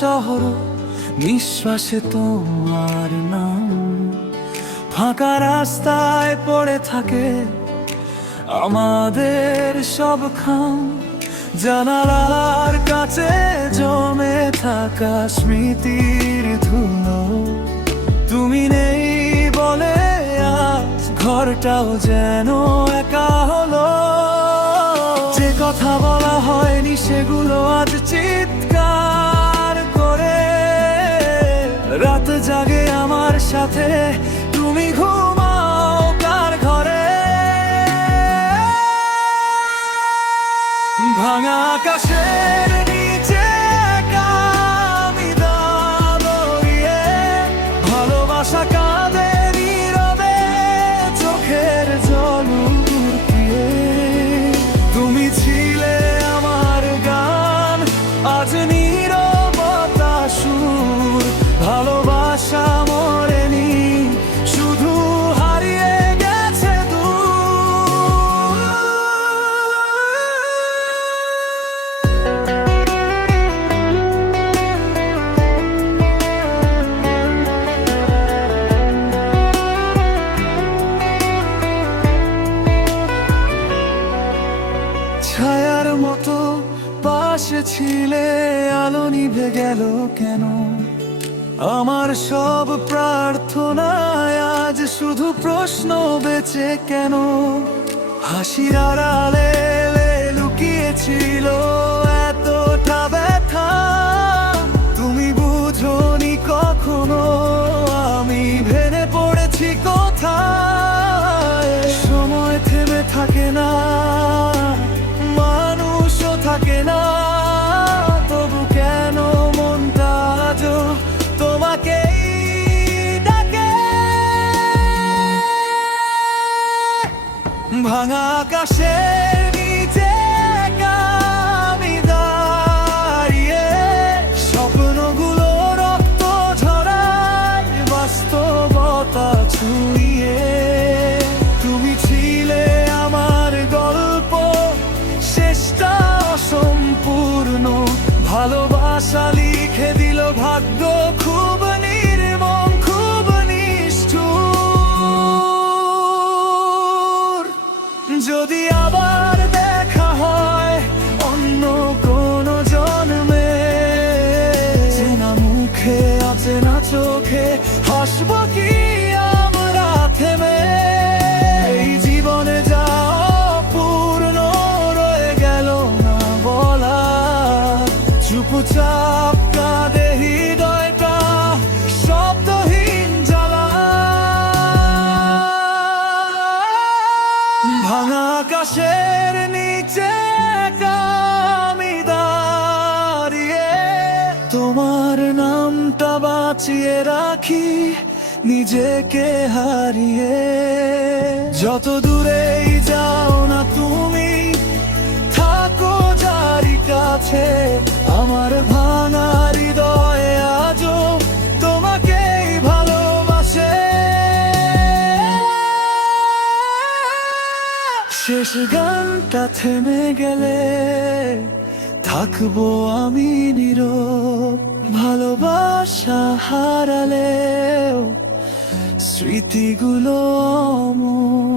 শহর, নিঃশ্বাসে তোমার নাম। ফাঁকা রাস্তায় পড়ে থাকে আমাদের সব খাম, জানালার কাছে জমে থাকা স্মৃতির ধুলো। তুমি নেই বলে আজ ঘরটাও যেন একা হলো। যে কথা বলা হয়নি সেগুলো আজ চিৎকার করে রাত জাগে আমার সাথে। তুমি ঘুমাও কার ঘরে? ভাঙা আকাশের নিচে একা আমি দাঁড়িয়ে, ভালোবাসা কাঁদে নীরবে চোখের জল উড়িয়ে। তুমি ছিলে আমার গান, আজ নীরবতা সুর। ভালোবাসা মরেনি, শুধু হারিয়ে গেছে দূর। ছায়ার মতো পাশে ছিলে, আলো নিভে গেল কেন? আমার সব প্রার্থনায় আজ শুধু প্রশ্ন বেঁচে কেন? হাসির আড়ালে লুকিয়েছিল এতটা ব্যথা, তুমি বুঝোনি কখনো আমি ভেঙে পড়েছি কোথায়। সময় থেমে থাকে না, মানুষও থাকে না, তবু কেন মনটা আজও তোমাকেই ডাকে? ভাঙা আকাশের নিচে একা আমি দাঁড়িয়ে, স্বপ্নগুলো রক্ত ঝরায় বাস্তবতা ছুঁয়ে। তুমি ছিলে আমার গল্প, শেষটা অসম্পূর্ণ। ভালোবাসা লিখে দিল ভাগ্য, খুব নির্মম, খুব নিষ্ঠুর। যদি আবার দেখা হয় অন্য কোনো জন্মে, চেনা মুখে অচেনা চোখে হাসবো কি আমরা থেমে? এই জীবনে যা অপূর্ণ রয়ে গেল না বলা, চুপচাপ কাঁদে হৃদয়টা শব্দহীন জ্বালা। ভাঙা আকাশের নিচে একা আমি দাঁড়িয়ে, তোমার নামটা বাঁচিয়ে রাখি নিজেকে হারিয়ে। যত দূরেই যাও না তুমি, থাকো যারি কাছে। আমার ভাঙা হৃদয়ে আজও তোমাকেই ভালোবাসে। শেষ গানটা থেমে গেলে থাকবো আমি নীরব। ভালোবাসা হারালেও স্মৃতিগুলো অমর।